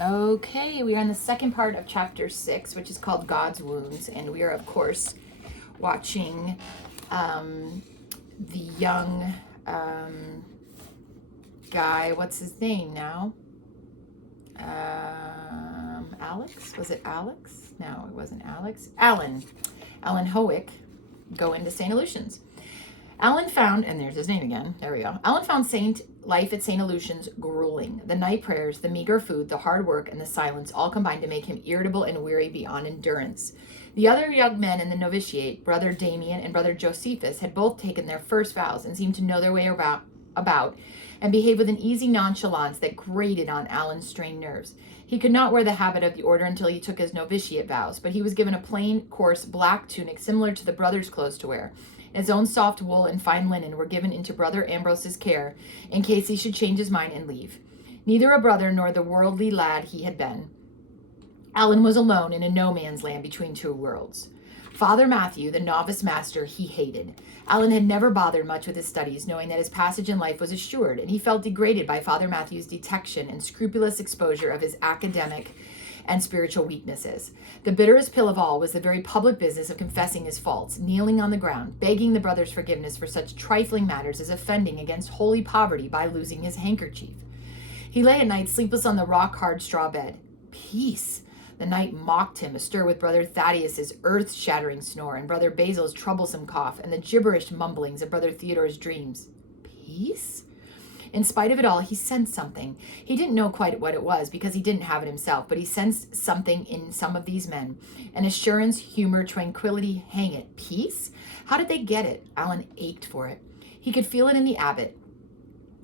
Okay, we are in the second part of chapter 6, which is called God's Wounds, and we are, of course, watching the young guy. What's his name now? Alex? Was it Alex? No, it wasn't Alex. Alan Howick go into St. Aleutians. Alan found, and there's his name again, there we go. Alan found life at St. Aleutians grueling. The night prayers, the meager food, the hard work, and the silence all combined to make him irritable and weary beyond endurance. The other young men in the novitiate, Brother Damien and Brother Josephus, had both taken their first vows and seemed to know their way about and behaved with an easy nonchalance that grated on Alan's strained nerves. He could not wear the habit of the order until he took his novitiate vows, but he was given a plain, coarse, black tunic similar to the brothers' clothes to wear. His own soft wool and fine linen were given into Brother Ambrose's care in case he should change his mind and leave. Neither a brother nor the worldly lad he had been, Alan was alone in a no man's land between two worlds. Father Matthew, the novice master, he hated. Alan had never bothered much with his studies, knowing that his passage in life was assured, and he felt degraded by Father Matthew's detection and scrupulous exposure of his academic and spiritual weaknesses. The bitterest pill of all was the very public business of confessing his faults, kneeling on the ground, begging the brothers' forgiveness for such trifling matters as offending against holy poverty by losing his handkerchief. He lay at night sleepless on the rock-hard straw bed. Peace! The night mocked him, astir with Brother Thaddeus's earth-shattering snore and Brother Basil's troublesome cough and the gibberish mumblings of Brother Theodore's dreams. Peace? In spite of it all, he sensed something. He didn't know quite what it was because he didn't have it himself, but he sensed something in some of these men. An assurance, humor, tranquility, hang it. Peace? How did they get it? Alan ached for it. He could feel it in the abbot,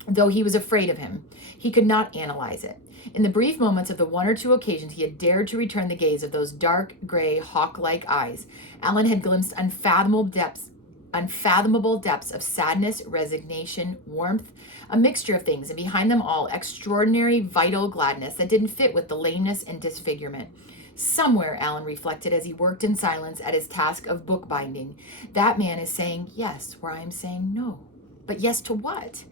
though he was afraid of him. He could not analyze it. In the brief moments of the one or two occasions he had dared to return the gaze of those dark, gray, hawk-like eyes, Alan had glimpsed unfathomable depths of sadness, resignation, warmth, a mixture of things, and behind them all, extraordinary, vital gladness that didn't fit with the lameness and disfigurement. Somewhere, Alan reflected as he worked in silence at his task of bookbinding, that man is saying yes where I am saying no. But yes to what?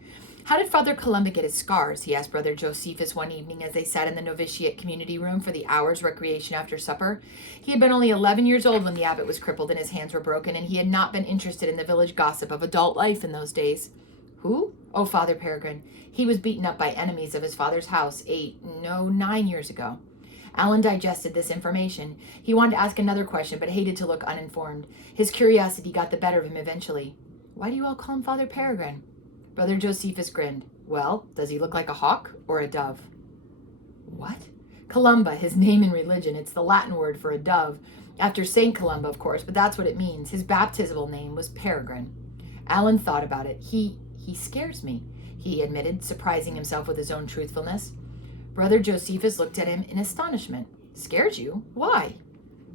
How did Father Columba get his scars? He asked Brother Josephus one evening as they sat in the novitiate community room for the hour's recreation after supper. He had been only 11 years old when the abbot was crippled and his hands were broken, and he had not been interested in the village gossip of adult life in those days. Who? Oh, Father Peregrine. He was beaten up by enemies of his father's house 9 years ago. Alan digested this information. He wanted to ask another question, but hated to look uninformed. His curiosity got the better of him eventually. Why do you all call him Father Peregrine? Brother Josephus grinned. Well, does he look like a hawk or a dove? What? Columba, his name in religion. It's the Latin word for a dove. After Saint Columba, of course, but that's what it means. His baptismal name was Peregrine. Alan thought about it. He scares me, he admitted, surprising himself with his own truthfulness. Brother Josephus looked at him in astonishment. Scares you? Why?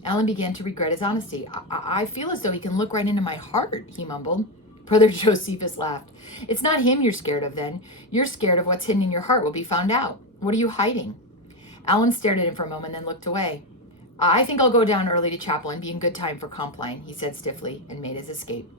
Alan began to regret his honesty. I feel as though he can look right into my heart, he mumbled. Brother Josephus laughed. It's not him you're scared of, then. You're scared of what's hidden in your heart will be found out. What are you hiding? Alan stared at him for a moment, then looked away. I think I'll go down early to chapel and be in good time for Compline, he said stiffly, and made his escape.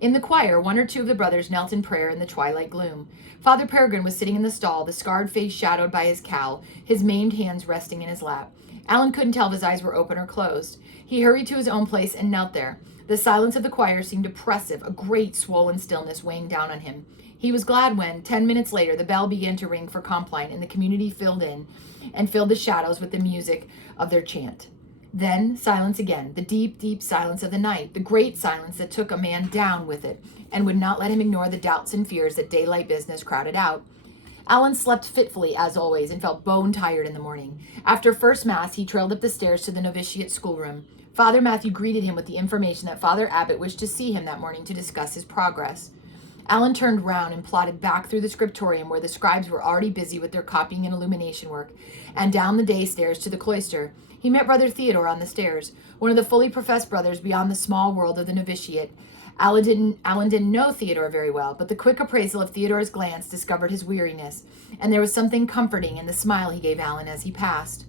In the choir, one or two of the brothers knelt in prayer in the twilight gloom. Father Peregrine was sitting in the stall, the scarred face shadowed by his cowl, his maimed hands resting in his lap. Alan couldn't tell if his eyes were open or closed. He hurried to his own place and knelt there. The silence of the choir seemed oppressive, a great swollen stillness weighing down on him. He was glad when, 10 minutes later, the bell began to ring for Compline and the community filled the shadows with the music of their chant. Then silence again, the deep, deep silence of the night, the great silence that took a man down with it and would not let him ignore the doubts and fears that daylight business crowded out. Alan slept fitfully, as always, and felt bone-tired in the morning. After first Mass, he trailed up the stairs to the novitiate schoolroom. Father Matthew greeted him with the information that Father Abbot wished to see him that morning to discuss his progress. Alan turned round and plodded back through the scriptorium where the scribes were already busy with their copying and illumination work, and down the day stairs to the cloister. He met Brother Theodore on the stairs, one of the fully professed brothers beyond the small world of the novitiate. Alan didn't know Theodore very well, but the quick appraisal of Theodore's glance discovered his weariness, and there was something comforting in the smile he gave Alan as he passed.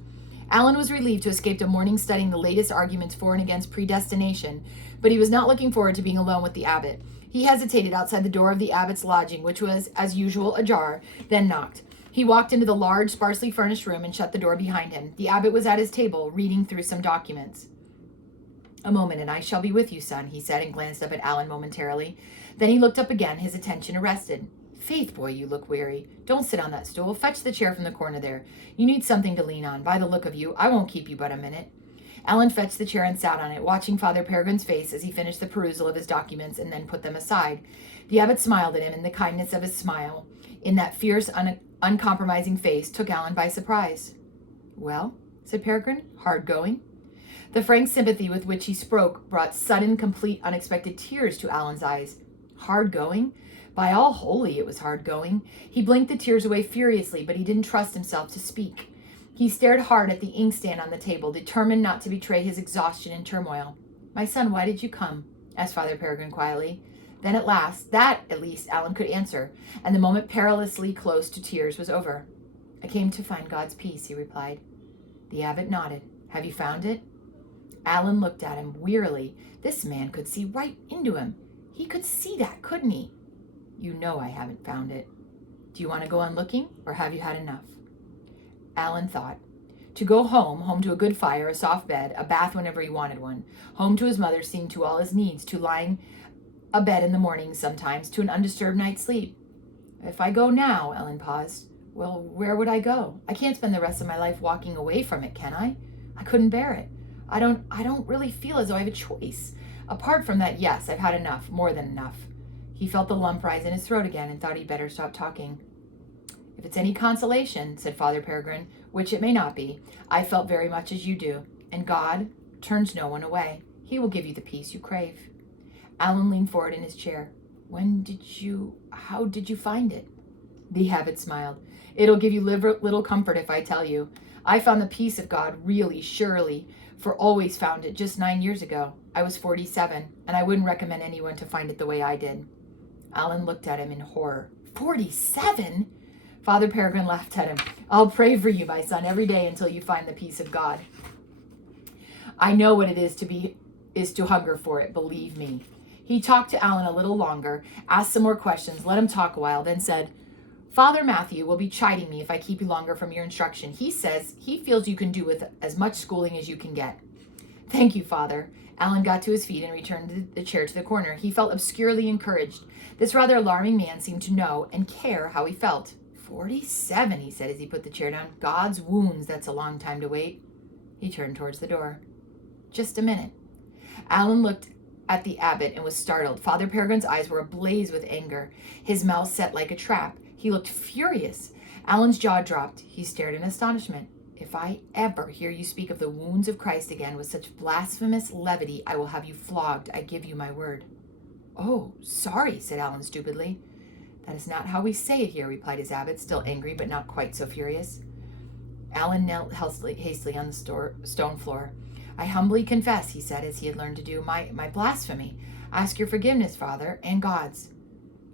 Alan was relieved to escape a morning studying the latest arguments for and against predestination, but he was not looking forward to being alone with the abbot. He hesitated outside the door of the abbot's lodging, which was, as usual, ajar, then knocked. He He walked into the large, sparsely furnished room and shut the door behind him. The abbot was at his table, reading through some documents. "A moment, and I shall be with you, son," he said, and glanced up at Alan momentarily. Then he looked up again, his attention arrested. "Faith, boy, you look weary. Don't sit on that stool. Fetch the chair from the corner there. You need something to lean on. By the look of you, I won't keep you but a minute." Alan fetched the chair and sat on it, watching Father Peregrine's face as he finished the perusal of his documents and then put them aside. The abbot smiled at him, and the kindness of his smile, in that fierce, uncompromising face, took Alan by surprise. "Well," said Peregrine, "hard going?" The frank sympathy with which he spoke brought sudden, complete, unexpected tears to Alan's eyes. Hard going? By all holy, it was hard going. He blinked the tears away furiously, but he didn't trust himself to speak. He stared hard at the inkstand on the table, determined not to betray his exhaustion and turmoil. "My son, why did you come?" asked Father Peregrine quietly. Then at least, Alan could answer, and the moment perilously close to tears was over. "I came to find God's peace," he replied. The abbot nodded. "Have you found it?" Alan looked at him wearily. This man could see right into him. He could see that, couldn't he? "You know I haven't found it. Do you want to go on looking, or have you had enough?" Alan thought. To go home to a good fire, a soft bed, a bath whenever he wanted one, home to his mother seeing to all his needs, to lying abed in the morning sometimes, to an undisturbed night's sleep. "If I go now," Alan paused, "well, where would I go? I can't spend the rest of my life walking away from it, can I? I couldn't bear it. I don't really feel as though I have a choice. Apart from that, yes, I've had enough, more than enough." He felt the lump rise in his throat again and thought he'd better stop talking. "If it's any consolation," said Father Peregrine, "which it may not be, I felt very much as you do, and God turns no one away. He will give you the peace you crave." Alan leaned forward in his chair. How did you find it?" The abbot smiled. "It'll give you little comfort if I tell you. I found the peace of God really, surely, for always found it just 9 years ago. I was 47, and I wouldn't recommend anyone to find it the way I did." Alan looked at him in horror. 47? Father Peregrine laughed at him. "I'll pray for you, my son, every day until you find the peace of God. I know what it is to hunger for it, believe me." He talked to Alan a little longer, asked some more questions, let him talk a while, then said, "Father Matthew will be chiding me if I keep you longer from your instruction. He says he feels you can do with as much schooling as you can get." "Thank you, Father." Alan got to his feet and returned the chair to the corner. He felt obscurely encouraged. This rather alarming man seemed to know and care how he felt. 47, he said as he put the chair down. "God's wounds, that's a long time to wait." He turned towards the door. "Just a minute." Alan looked at the abbot and was startled. Father Peregrine's eyes were ablaze with anger, his mouth set like a trap. He looked furious. Alan's jaw dropped. He stared in astonishment. "If I ever hear you speak of the wounds of Christ again with such blasphemous levity, I will have you flogged. I give you my word." "Oh, sorry," said Alan stupidly. "That is not how we say it here," replied his abbot, still angry but not quite so furious. Alan knelt hastily on the stone floor. "I humbly confess," he said, as he had learned to do, my blasphemy. "Ask your forgiveness, Father, and God's."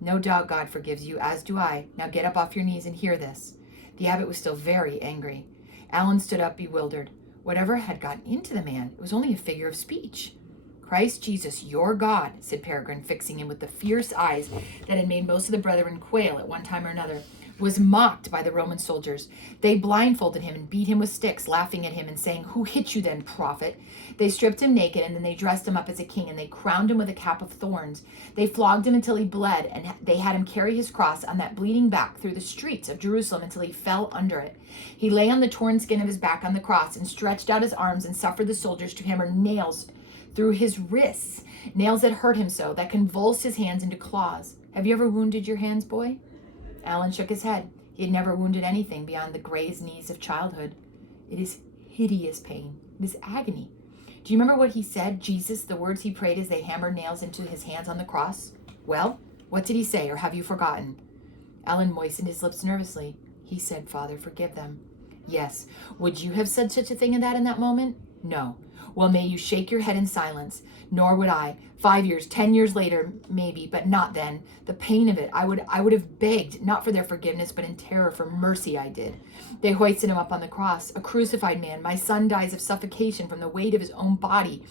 "No doubt God forgives you, as do I. Now get up off your knees and hear this." The abbot was still very angry. Alan stood up bewildered. Whatever had gotten into the man? It was only a figure of speech. "Christ Jesus, your God," said Peregrine, fixing him with the fierce eyes that had made most of the brethren quail at one time or another, was mocked by the Roman soldiers. They blindfolded him and beat him with sticks, laughing at him and saying, "Who hit you then, prophet?" They stripped him naked, and then they dressed him up as a king, and they crowned him with a cap of thorns. They flogged him until he bled, and they had him carry his cross on that bleeding back through the streets of Jerusalem until he fell under it. He lay on the torn skin of his back on the cross and stretched out his arms and suffered the soldiers to hammer nails through his wrists, nails that hurt him so, that convulsed his hands into claws. Have you ever wounded your hands, boy? Alan shook his head. He had never wounded anything beyond the grazed knees of childhood. It is hideous pain. It is agony. Do you remember what he said, Jesus, the words he prayed as they hammered nails into his hands on the cross? Well, what did he say, or have you forgotten? Alan moistened his lips nervously. He said, "Father, forgive them." Yes. Would you have said such a thing as that in that moment? No. Well, may you shake your head in silence. Nor would I. 5 years, 10 years later, maybe, but not then. The pain of it, I would have begged, not for their forgiveness, but in terror for mercy I did. They hoisted him up on the cross, a crucified man. My son dies of suffocation from the weight of his own body.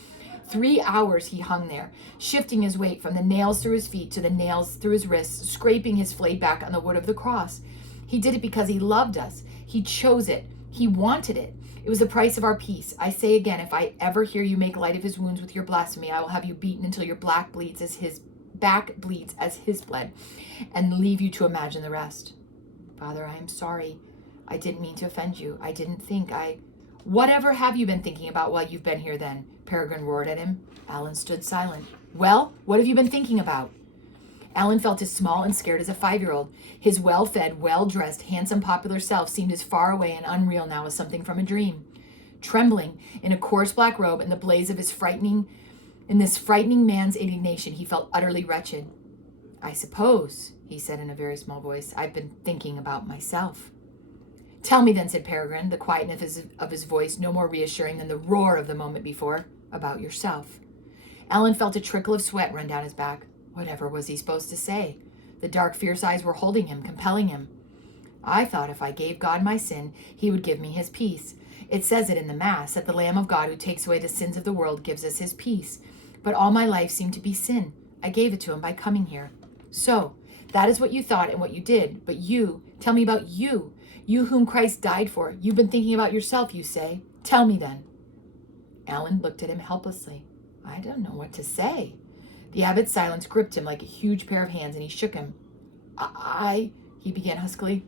3 hours he hung there, shifting his weight from the nails through his feet to the nails through his wrists, scraping his flayed back on the wood of the cross. He did it because he loved us. He chose it. He wanted it. It was the price of our peace. I say again, if I ever hear you make light of his wounds with your blasphemy, I will have you beaten until your back bleeds as his bled, and leave you to imagine the rest. Father, I am sorry. I didn't mean to offend you. I didn't think Whatever have you been thinking about while you've been here then? Peregrine roared at him. Alan stood silent. Well, what have you been thinking about? Alan felt as small and scared as a 5-year-old. His well-fed, well-dressed, handsome, popular self seemed as far away and unreal now as something from a dream. Trembling in a coarse black robe in the blaze of this frightening man's indignation, he felt utterly wretched. I suppose, he said in a very small voice, I've been thinking about myself. Tell me then, said Peregrine, the quietness of his voice no more reassuring than the roar of the moment before, about yourself. Alan felt a trickle of sweat run down his back. Whatever was he supposed to say? The dark, fierce eyes were holding him, compelling him. I thought if I gave God my sin, he would give me his peace. It says it in the Mass, that the Lamb of God who takes away the sins of the world gives us his peace. But all my life seemed to be sin. I gave it to him by coming here. So, that is what you thought and what you did. But you, tell me about you. You whom Christ died for. You've been thinking about yourself, you say. Tell me then. Alan looked at him helplessly. I don't know what to say. The abbot's silence gripped him like a huge pair of hands, and he shook him. He began huskily.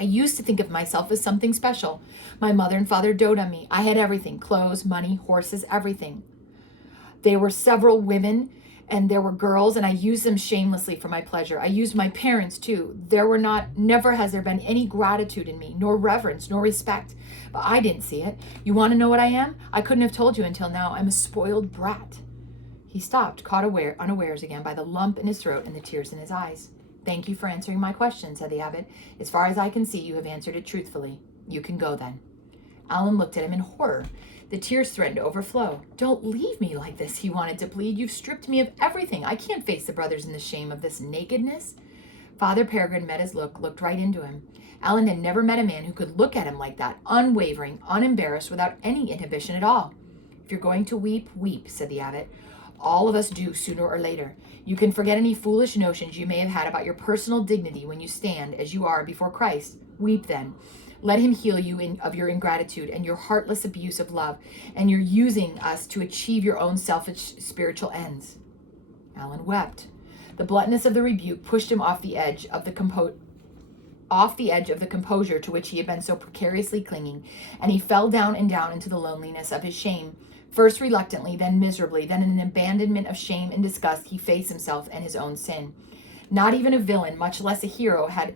I used to think of myself as something special. My mother and father doted on me. I had everything, clothes, money, horses, everything. There were several women, and there were girls, and I used them shamelessly for my pleasure. I used my parents, too. Never has there been any gratitude in me, nor reverence, nor respect. But I didn't see it. You want to know what I am? I couldn't have told you until now. I'm a spoiled brat. He stopped, caught unawares again by the lump in his throat and the tears in his eyes. Thank you for answering my question, said the abbot. As far as I can see, you have answered it truthfully. You can go then. Alan looked at him in horror. The tears threatened to overflow. Don't leave me like this, he wanted to plead. You've stripped me of everything. I can't face the brothers in the shame of this nakedness. Father Peregrine met his looked right into him. Alan had never met a man who could look at him like that, unwavering, unembarrassed, without any inhibition at all. If you're going to weep, weep, said the abbot. All of us do sooner or later. You can forget any foolish notions you may have had about your personal dignity when you stand, as you are, before Christ. Weep then. Let him heal you of your ingratitude and your heartless abuse of love, and your using us to achieve your own selfish spiritual ends. Alan wept. The bluntness of the rebuke pushed him off the edge of the composure to which he had been so precariously clinging, and he fell down and down into the loneliness of his shame. First reluctantly, then miserably, then in an abandonment of shame and disgust, he faced himself and his own sin. Not even a villain, much less a hero, had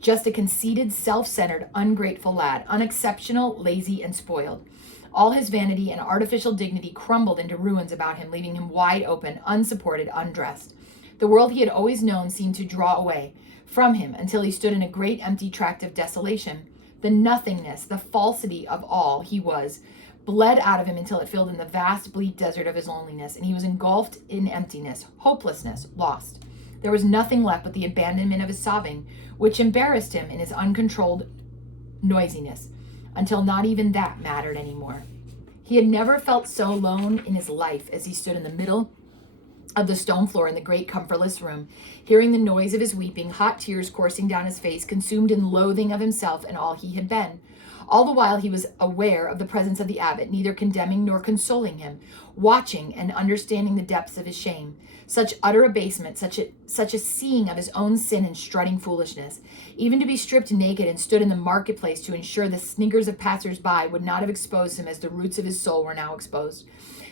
just a conceited, self-centered, ungrateful lad, unexceptional, lazy, and spoiled. All his vanity and artificial dignity crumbled into ruins about him, leaving him wide open, unsupported, undressed. The world he had always known seemed to draw away from him until he stood in a great empty tract of desolation. The nothingness, the falsity of all he was, bled out of him until it filled in the vast, bleak desert of his loneliness, and he was engulfed in emptiness, hopelessness, lost. There was nothing left but the abandonment of his sobbing, which embarrassed him in his uncontrolled noisiness, until not even that mattered anymore. He had never felt so alone in his life as he stood in the middle of the stone floor in the great comfortless room, hearing the noise of his weeping, hot tears coursing down his face, consumed in loathing of himself and all he had been. All the while he was aware of the presence of the abbot, neither condemning nor consoling him, watching and understanding the depths of his shame. Such utter abasement, such a seeing of his own sin and strutting foolishness. Even to be stripped naked and stood in the marketplace to ensure the sniggers of passers-by would not have exposed him as the roots of his soul were now exposed.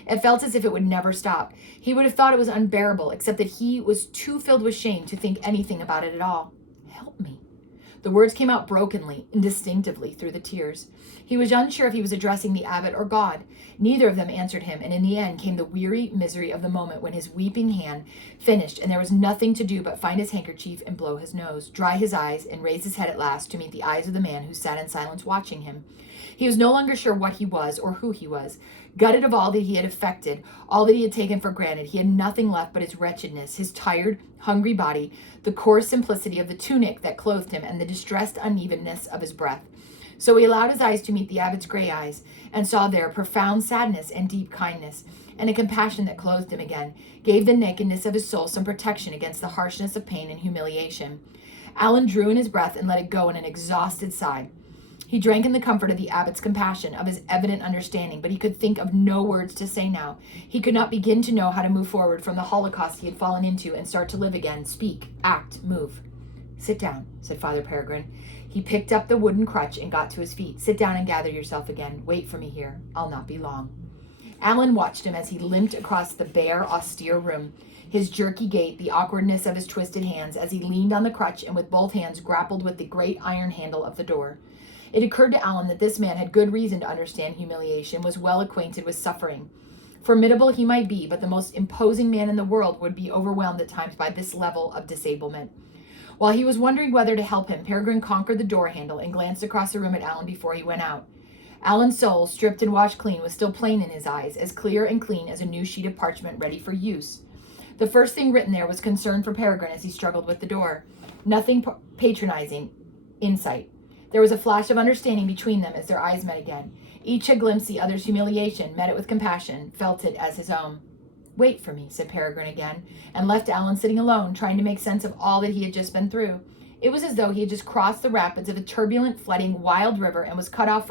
It felt as if it would never stop. He would have thought it was unbearable, except that he was too filled with shame to think anything about it at all. Help me. The words came out brokenly, indistinctively, through the tears. He was unsure if he was addressing the abbot or God. Neither of them answered him, and in the end came the weary misery of the moment when his weeping hand finished, and there was nothing to do but find his handkerchief and blow his nose, dry his eyes, and raise his head at last to meet the eyes of the man who sat in silence watching him. He was no longer sure what he was or who he was. Gutted of all that he had effected, all that he had taken for granted, he had nothing left but his wretchedness, his tired, hungry body, the coarse simplicity of the tunic that clothed him, and the distressed unevenness of his breath. So he allowed his eyes to meet the abbot's gray eyes, and saw there profound sadness and deep kindness, and a compassion that clothed him again, gave the nakedness of his soul some protection against the harshness of pain and humiliation. Alan drew in his breath and let it go in an exhausted sigh. He drank in the comfort of the abbot's compassion, of his evident understanding, but he could think of no words to say now. He could not begin to know how to move forward from the holocaust he had fallen into and start to live again, speak, act, move. Sit down, said Father Peregrine. He picked up the wooden crutch and got to his feet. Sit down and gather yourself again. Wait for me here. I'll not be long. Alan watched him as he limped across the bare, austere room, his jerky gait, the awkwardness of his twisted hands, as he leaned on the crutch and with both hands grappled with the great iron handle of the door. It occurred to Alan that this man had good reason to understand humiliation, was well acquainted with suffering. Formidable he might be, but the most imposing man in the world would be overwhelmed at times by this level of disablement. While he was wondering whether to help him, Peregrine conquered the door handle and glanced across the room at Alan before he went out. Alan's soul, stripped and washed clean, was still plain in his eyes, as clear and clean as a new sheet of parchment ready for use. The first thing written there was concern for Peregrine as he struggled with the door. Nothing patronizing, insight. There was a flash of understanding between them as their eyes met again. Each had glimpsed the other's humiliation, met it with compassion, felt it as his own. Wait for me, said Peregrine again, and left Alan sitting alone, trying to make sense of all that he had just been through. It was as though he had just crossed the rapids of a turbulent, flooding, wild river and was cut off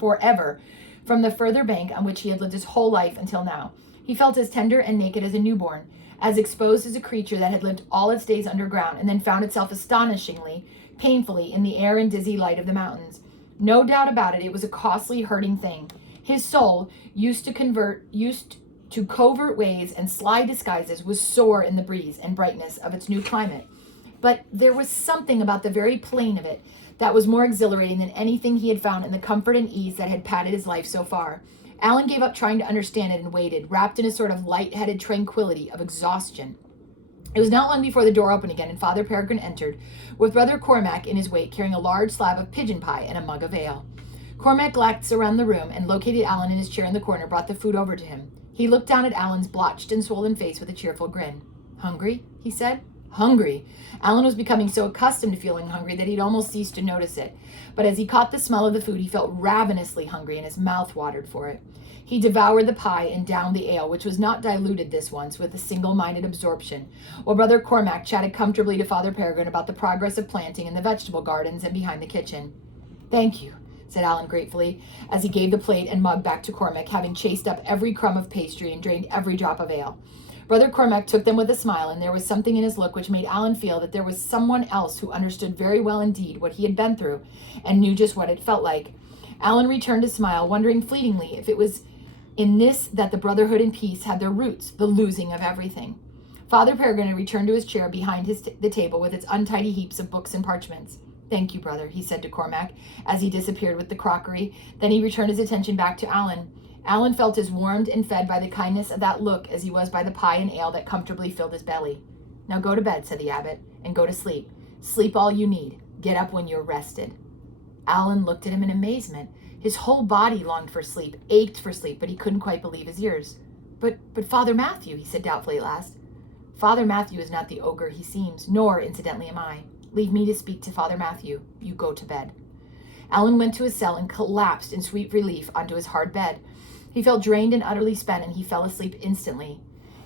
forever from the further bank on which he had lived his whole life until now. He felt as tender and naked as a newborn, as exposed as a creature that had lived all its days underground and then found itself astonishingly, painfully in the air and dizzy light of the mountains. No doubt about it, it was a costly, hurting thing. His soul, used to covert ways and sly disguises, was sore in the breeze and brightness of its new climate. But there was something about the very plain of it that was more exhilarating than anything he had found in the comfort and ease that had padded his life so far. Alan gave up trying to understand it and waited, wrapped in a sort of light-headed tranquility of exhaustion. It was not long before the door opened again and Father Peregrine entered, with Brother Cormac in his wake, carrying a large slab of pigeon pie and a mug of ale. Cormac glanced around the room and located Alan in his chair in the corner, brought the food over to him. He looked down at Alan's blotched and swollen face with a cheerful grin. Hungry? He said. Hungry. Alan was becoming so accustomed to feeling hungry that he'd almost ceased to notice it. But as he caught the smell of the food, he felt ravenously hungry and his mouth watered for it. He devoured the pie and downed the ale, which was not diluted this once with a single-minded absorption, while Brother Cormac chatted comfortably to Father Peregrine about the progress of planting in the vegetable gardens and behind the kitchen. Thank you, said Alan gratefully, as he gave the plate and mug back to Cormac, having chased up every crumb of pastry and drained every drop of ale. Brother Cormac took them with a smile, and there was something in his look which made Alan feel that there was someone else who understood very well indeed what he had been through and knew just what it felt like. Alan returned his smile, wondering fleetingly if it was in this that the brotherhood and peace had their roots, the losing of everything. Father Peregrine had returned to his chair behind the table with its untidy heaps of books and parchments. Thank you, brother, he said to Cormac as he disappeared with the crockery. Then he returned his attention back to Alan. Alan felt as warmed and fed by the kindness of that look as he was by the pie and ale that comfortably filled his belly. Now go to bed, said the abbot, and go to sleep. Sleep all you need. Get up when you're rested. Alan looked at him in amazement. His whole body longed for sleep, ached for sleep, but he couldn't quite believe his ears. But Father Matthew, he said doubtfully at last. Father Matthew is not the ogre he seems, nor, incidentally, am I. Leave me to speak to Father Matthew. You go to bed. Alan went to his cell and collapsed in sweet relief onto his hard bed. He felt drained and utterly spent, and he fell asleep instantly.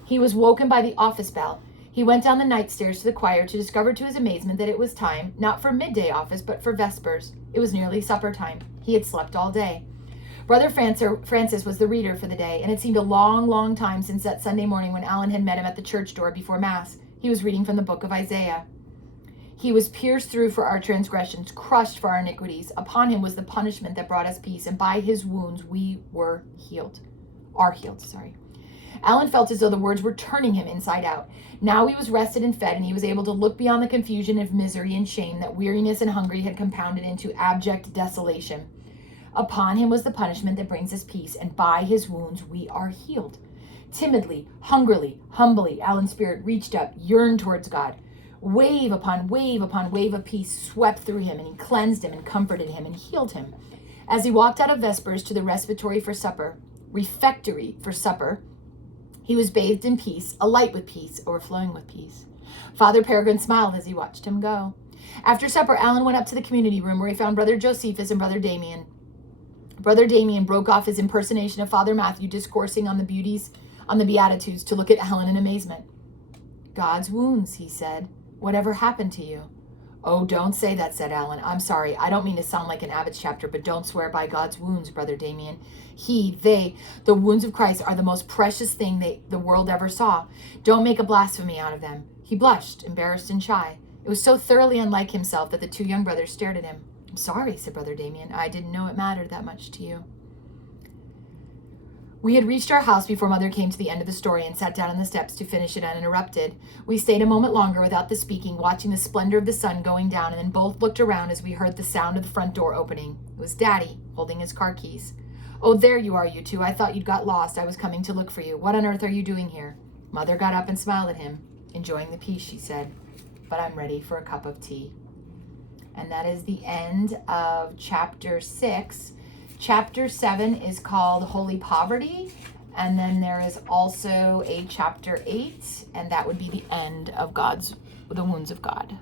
He was woken by the office bell. He went down the night stairs to the choir to discover to his amazement that it was time, not for midday office, but for vespers. It was nearly supper time. He had slept all day. Brother Francis was the reader for the day, and it seemed a long, long time since that Sunday morning when Alan had met him at the church door before Mass. He was reading from the book of Isaiah. He was pierced through for our transgressions, crushed for our iniquities. Upon him was the punishment that brought us peace, and by his wounds we are healed. Alan felt as though the words were turning him inside out. Now he was rested and fed, and he was able to look beyond the confusion of misery and shame that weariness and hunger had compounded into abject desolation. Upon him was the punishment that brings us peace, and by his wounds we are healed. Timidly, hungrily, humbly, Alan's spirit reached up, yearned towards God. Wave upon wave upon wave of peace swept through him, and he cleansed him and comforted him and healed him. As he walked out of vespers to the refectory for supper, he was bathed in peace, alight with peace, overflowing with peace. Father Peregrine smiled as he watched him go. After supper, Alan went up to the community room where he found Brother Josephus and Brother Damien. Brother Damien broke off his impersonation of Father Matthew, discoursing on the Beatitudes, to look at Alan in amazement. God's wounds, he said. Whatever happened to you? Oh, don't say that, said Alan. I'm sorry. I don't mean to sound like an Abbott's chapter, but don't swear by God's wounds, Brother Damien. The wounds of Christ are the most precious thing the world ever saw. Don't make a blasphemy out of them. He blushed, embarrassed and shy. It was so thoroughly unlike himself that the two young brothers stared at him. I'm sorry, said Brother Damien. I didn't know it mattered that much to you. We had reached our house before Mother came to the end of the story and sat down on the steps to finish it uninterrupted. We stayed a moment longer without the speaking, watching the splendor of the sun going down, and then both looked around as we heard the sound of the front door opening. It was Daddy, holding his car keys. Oh, there you are, you two. I thought you'd got lost. I was coming to look for you. What on earth are you doing here? Mother got up and smiled at him. Enjoying the peace, she said, but I'm ready for a cup of tea. And that is the end of chapter 6. Chapter 7 is called Holy Poverty, and then there is also a chapter 8, and that would be the end of the wounds of God.